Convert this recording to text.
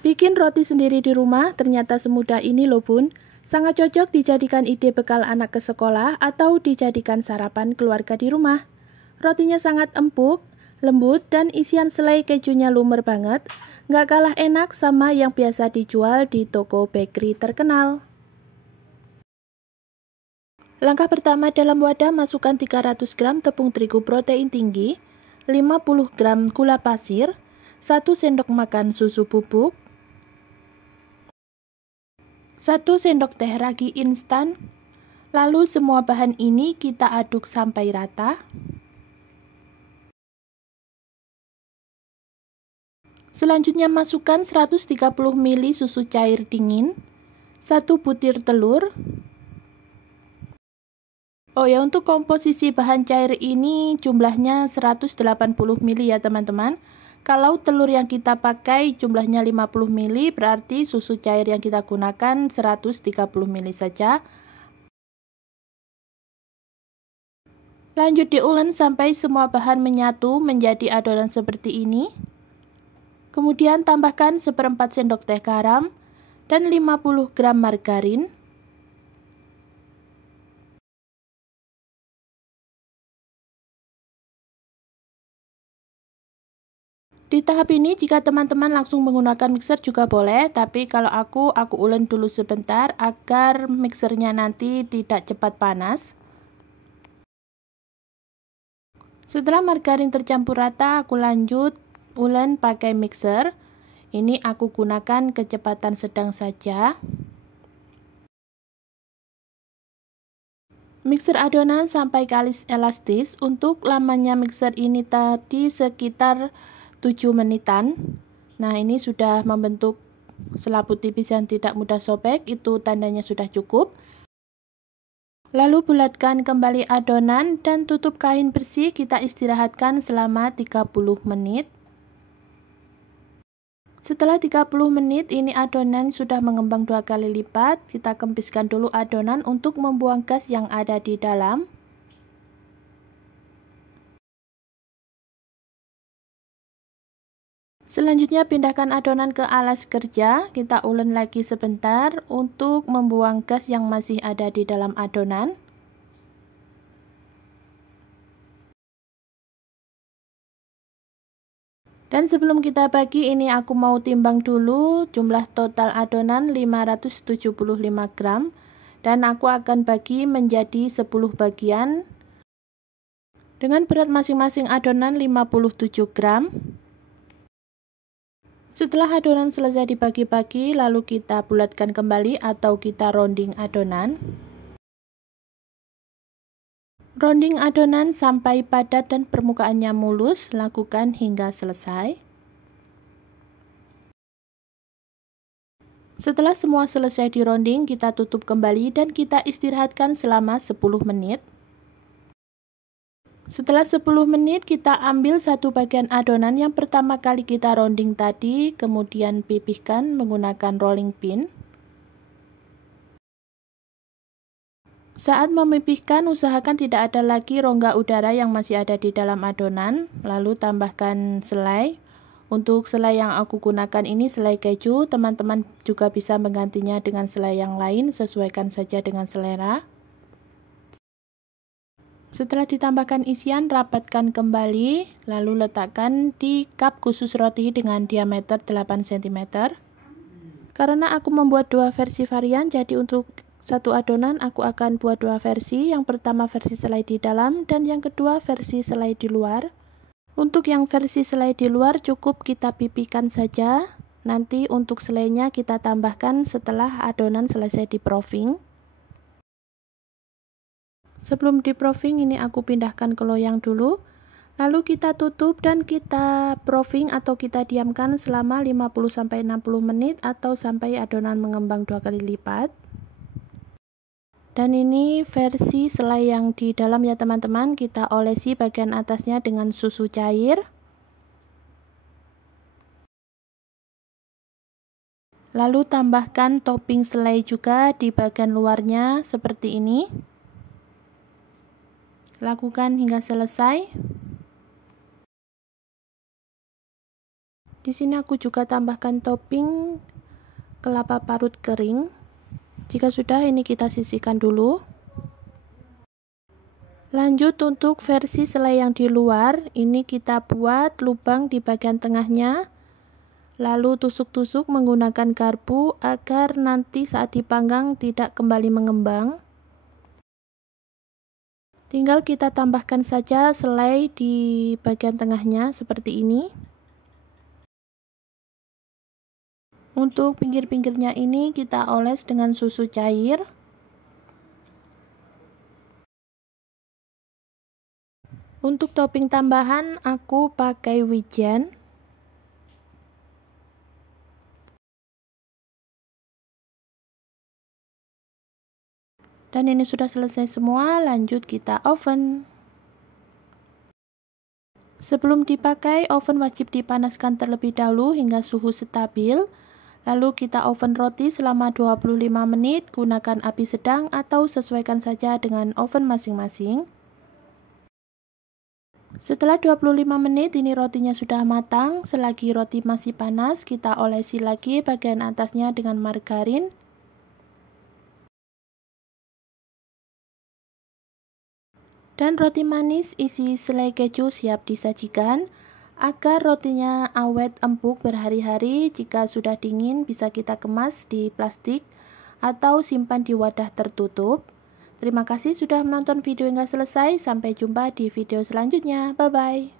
Bikin roti sendiri di rumah ternyata semudah ini loh bun. Sangat cocok dijadikan ide bekal anak ke sekolah atau dijadikan sarapan keluarga di rumah. Rotinya sangat empuk, lembut, dan isian selai kejunya lumer banget. Nggak kalah enak sama yang biasa dijual di toko bakery terkenal. Langkah pertama, dalam wadah masukkan 300 gram tepung terigu protein tinggi, 50 gram gula pasir, 1 sendok makan susu bubuk, 1 sendok teh ragi instan. Lalu semua bahan ini kita aduk sampai rata. Selanjutnya masukkan 130 ml susu cair dingin, 1 butir telur. Oh ya, untuk komposisi bahan cair ini jumlahnya 180 ml ya teman-teman. Kalau telur yang kita pakai jumlahnya 50 ml, berarti susu cair yang kita gunakan 130 ml saja. Lanjut diulek sampai semua bahan menyatu menjadi adonan seperti ini. Kemudian tambahkan 1/4 sendok teh garam dan 50 gram margarin. Di tahap ini jika teman-teman langsung menggunakan mixer juga boleh, tapi kalau aku ulek dulu sebentar agar mixernya nanti tidak cepat panas. Setelah margarin tercampur rata, aku lanjut ulek pakai mixer. Ini aku gunakan kecepatan sedang saja. Mixer adonan sampai kalis elastis. Untuk lamanya mixer ini tadi sekitar 7 menitan. Nah, ini sudah membentuk selaput tipis yang tidak mudah sobek, itu tandanya sudah cukup. Lalu bulatkan kembali adonan dan tutup kain bersih, kita istirahatkan selama 30 menit. Setelah 30 menit ini adonan sudah mengembang 2 kali lipat. Kita kempiskan dulu adonan untuk membuang gas yang ada di dalam. Selanjutnya pindahkan adonan ke alas kerja, kita ulek lagi sebentar untuk membuang gas yang masih ada di dalam adonan. Dan sebelum kita bagi, ini aku mau timbang dulu jumlah total adonan 575 gram. Dan aku akan bagi menjadi 10 bagian. Dengan berat masing-masing adonan 57 gram. Setelah adonan selesai dibagi-bagi, lalu kita bulatkan kembali atau kita rounding adonan. Rounding adonan sampai padat dan permukaannya mulus, lakukan hingga selesai. Setelah semua selesai di rounding, kita tutup kembali dan kita istirahatkan selama 10 menit. Setelah 10 menit, kita ambil satu bagian adonan yang pertama kali kita rounding tadi, kemudian pipihkan menggunakan rolling pin. Saat memipihkan, usahakan tidak ada lagi rongga udara yang masih ada di dalam adonan. Lalu tambahkan selai. Untuk selai yang aku gunakan ini selai keju, teman-teman juga bisa menggantinya dengan selai yang lain, sesuaikan saja dengan selera. Setelah ditambahkan isian, rapatkan kembali, lalu letakkan di cup khusus roti dengan diameter 8 cm. Karena aku membuat dua versi varian, jadi untuk satu adonan aku akan buat dua versi. Yang pertama versi selai di dalam dan yang kedua versi selai di luar. Untuk yang versi selai di luar cukup kita pipihkan saja. Nanti untuk selainya kita tambahkan setelah adonan selesai di proofing. Sebelum di proofing ini aku pindahkan ke loyang dulu. Lalu kita tutup dan kita proofing atau kita diamkan selama 50-60 menit atau sampai adonan mengembang 2 kali lipat. Dan ini versi selai yang di dalam ya teman-teman, kita olesi bagian atasnya dengan susu cair. Lalu tambahkan topping selai juga di bagian luarnya seperti ini. Lakukan hingga selesai. Di sini aku juga tambahkan topping kelapa parut kering. Jika sudah, ini kita sisihkan dulu. Lanjut untuk versi selai yang di luar, ini kita buat lubang di bagian tengahnya. Lalu tusuk-tusuk menggunakan garpu agar nanti saat dipanggang tidak kembali mengembang. Tinggal kita tambahkan saja selai di bagian tengahnya seperti ini. Untuk pinggir-pinggirnya ini kita oles dengan susu cair. Untuk topping tambahan aku pakai wijen. Dan ini sudah selesai semua, lanjut kita oven. Sebelum dipakai, oven wajib dipanaskan terlebih dahulu hingga suhu stabil. Lalu kita oven roti selama 25 menit, gunakan api sedang atau sesuaikan saja dengan oven masing-masing. Setelah 25 menit ini rotinya sudah matang. Selagi roti masih panas, kita olesi lagi bagian atasnya dengan margarin. Dan roti manis isi selai keju siap disajikan. Agar rotinya awet empuk berhari-hari, jika sudah dingin bisa kita kemas di plastik atau simpan di wadah tertutup. Terima kasih sudah menonton video hingga selesai. Sampai jumpa di video selanjutnya. Bye-bye.